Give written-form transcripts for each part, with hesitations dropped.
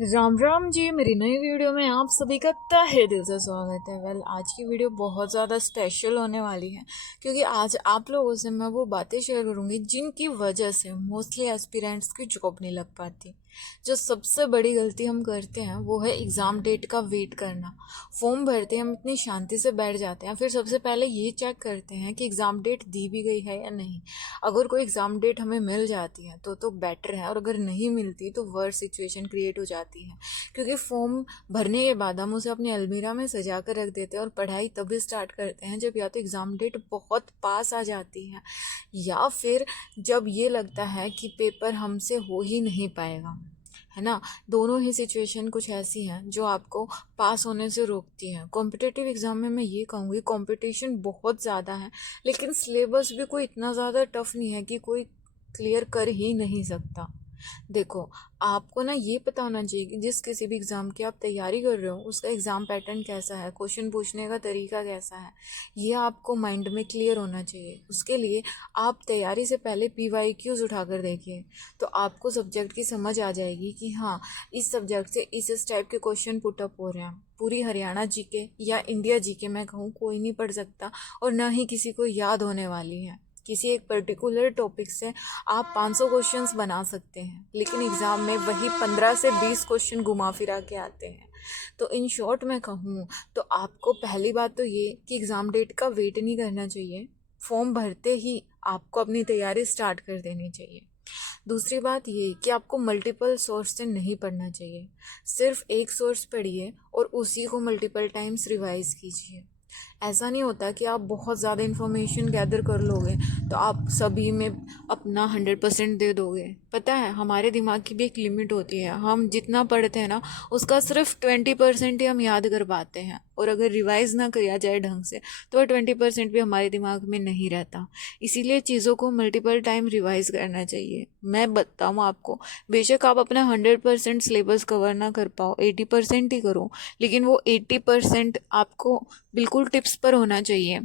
राम राम जी, मेरी नई वीडियो में आप सभी का तहे दिल से स्वागत है। आज की वीडियो बहुत ज़्यादा स्पेशल होने वाली है क्योंकि आज आप लोगों से मैं वो बातें शेयर करूंगी जिनकी वजह से मोस्टली एस्पिरेंट्स की जॉब नहीं लग पाती। जो सबसे बड़ी गलती हम करते हैं वो है एग्ज़ाम डेट का वेट करना। फॉर्म भरते हैं, हम इतनी शांति से बैठ जाते हैं, फिर सबसे पहले ये चेक करते हैं कि एग्ज़ाम डेट दी भी गई है या नहीं। अगर कोई एग्ज़ाम डेट हमें मिल जाती है तो बेटर है, और अगर नहीं मिलती तो वर्स सिचुएशन क्रिएट हो जाती है। क्योंकि फॉर्म भरने के बाद हम उसे अपनी अलमीरा में सजा कर रख देते हैं और पढ़ाई तभी स्टार्ट करते हैं जब या तो एग्ज़ाम डेट बहुत पास आ जाती है या फिर जब ये लगता है कि पेपर हमसे हो ही नहीं पाएगा, है ना। दोनों ही सिचुएशन कुछ ऐसी हैं जो आपको पास होने से रोकती हैं। कॉम्पिटिटिव एग्ज़ाम में मैं ये कहूँगी कंपटीशन बहुत ज़्यादा है, लेकिन सिलेबस भी कोई इतना ज़्यादा टफ नहीं है कि कोई क्लियर कर ही नहीं सकता। देखो, आपको ना ये पता होना चाहिए कि जिस किसी भी एग्ज़ाम की आप तैयारी कर रहे हो उसका एग्ज़ाम पैटर्न कैसा है, क्वेश्चन पूछने का तरीका कैसा है, ये आपको माइंड में क्लियर होना चाहिए। उसके लिए आप तैयारी से पहले PYQs उठा कर देखिए, तो आपको सब्जेक्ट की समझ आ जाएगी कि हाँ, इस सब्जेक्ट से इस टाइप के क्वेश्चन पुटअप हो रहे हैं। पूरी हरियाणा जीके या इंडिया जीके मैं कहूँ कोई नहीं पढ़ सकता, और ना ही किसी को याद होने वाली है। किसी एक पर्टिकुलर टॉपिक से आप 500 क्वेश्चंस बना सकते हैं, लेकिन एग्ज़ाम में वही 15 से 20 क्वेश्चन घुमा फिरा के आते हैं। तो इन शॉर्ट मैं कहूँ तो आपको पहली बात तो ये कि एग्ज़ाम डेट का वेट नहीं करना चाहिए, फॉर्म भरते ही आपको अपनी तैयारी स्टार्ट कर देनी चाहिए। दूसरी बात ये कि आपको मल्टीपल सोर्स से नहीं पढ़ना चाहिए, सिर्फ एक सोर्स पढ़िए और उसी को मल्टीपल टाइम्स रिवाइज कीजिए। ऐसा नहीं होता कि आप बहुत ज़्यादा इन्फॉर्मेशन गैदर कर लोगे तो आप सभी में अपना 100% दे दोगे। पता है, हमारे दिमाग की भी एक लिमिट होती है, हम जितना पढ़ते हैं ना उसका सिर्फ 20% ही हम याद कर पाते हैं, और अगर रिवाइज़ ना किया जाए ढंग से तो वह 20% भी हमारे दिमाग में नहीं रहता। इसीलिए चीज़ों को मल्टीपल टाइम रिवाइज़ करना चाहिए। मैं बताऊँ आपको, बेशक आप अपना 100% सिलेबस कवर ना कर पाओ, 80% ही करो, लेकिन वो 80% आपको बिल्कुल टिप्स पर होना चाहिए।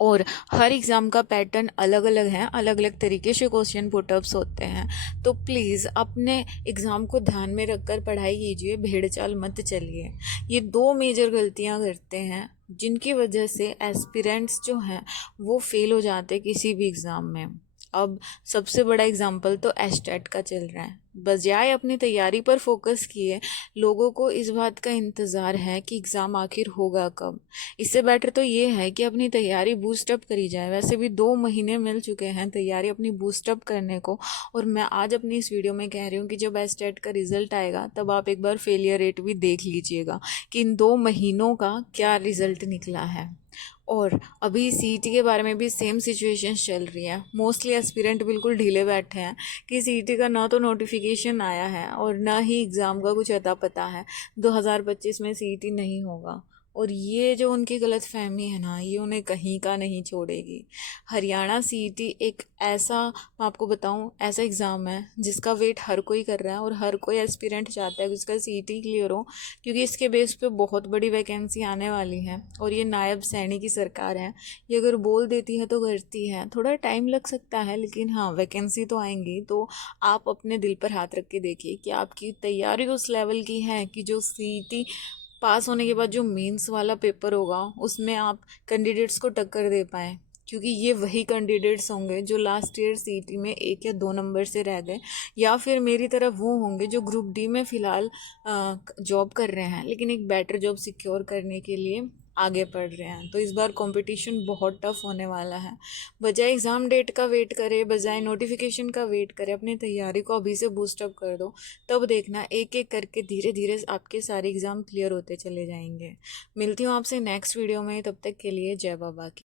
और हर एग्ज़ाम का पैटर्न अलग अलग है, अलग अलग तरीके से क्वेश्चन पुटअप्स होते हैं। तो प्लीज़ अपने एग्ज़ाम को ध्यान में रखकर पढ़ाई कीजिए, भेड़ चाल मत चलिए। ये दो मेजर गलतियां करते हैं जिनकी वजह से एस्पिरेंट्स जो हैं वो फेल हो जाते हैं किसी भी एग्ज़ाम में। अब सबसे बड़ा एग्जाम्पल तो एस्टेट का चल रहा है। बजाय अपनी तैयारी पर फोकस किए लोगों को इस बात का इंतज़ार है कि एग्ज़ाम आखिर होगा कब। इससे बेटर तो ये है कि अपनी तैयारी बूस्टअप करी जाए। वैसे भी 2 महीने मिल चुके हैं तैयारी अपनी बूस्टअप करने को, और मैं आज अपनी इस वीडियो में कह रही हूँ कि जब एस्टेट का रिज़ल्ट आएगा तब आप एक बार फेलियर रेट भी देख लीजिएगा कि इन 2 महीनों का क्या रिज़ल्ट निकला है। और अभी CET के बारे में भी सेम सिचुएशन चल रही है। मोस्टली एस्पिरेंट बिल्कुल ढीले बैठे हैं कि CET का ना तो नोटिफिकेशन आया है और ना ही एग्ज़ाम का कुछ अता पता है। 2025 में CET नहीं होगा, और ये जो उनकी गलतफहमी है ना, ये उन्हें कहीं का नहीं छोड़ेगी। हरियाणा CET एक ऐसा, मैं आपको बताऊं, ऐसा एग्ज़ाम है जिसका वेट हर कोई कर रहा है और हर कोई एस्पिरेंट चाहता है कि उसका CET क्लियर हो, क्योंकि इसके बेस पे बहुत बड़ी वैकेंसी आने वाली है। और ये नायब सैनी की सरकार है, ये अगर बोल देती है तो करती है। थोड़ा टाइम लग सकता है, लेकिन हाँ, वैकेंसी तो आएंगी। तो आप अपने दिल पर हाथ रख के देखिए कि आपकी तैयारी उस लेवल की है कि जो CET पास होने के बाद जो मेंस वाला पेपर होगा उसमें आप कैंडिडेट्स को टक्कर दे पाएँ। क्योंकि ये वही कैंडिडेट्स होंगे जो लास्ट ईयर CET में 1 या 2 नंबर से रह गए, या फिर मेरी तरह वो होंगे जो ग्रुप D में फ़िलहाल जॉब कर रहे हैं लेकिन एक बेटर जॉब सिक्योर करने के लिए आगे बढ़ रहे हैं। तो इस बार कंपटीशन बहुत टफ होने वाला है। बजाय एग्ज़ाम डेट का वेट करे, बजाय नोटिफिकेशन का वेट करे, अपनी तैयारी को अभी से बूस्टअप कर दो। तब देखना एक एक करके धीरे धीरे आपके सारे एग्ज़ाम क्लियर होते चले जाएंगे। मिलती हूँ आपसे नेक्स्ट वीडियो में, तब तक के लिए जय बाबा की।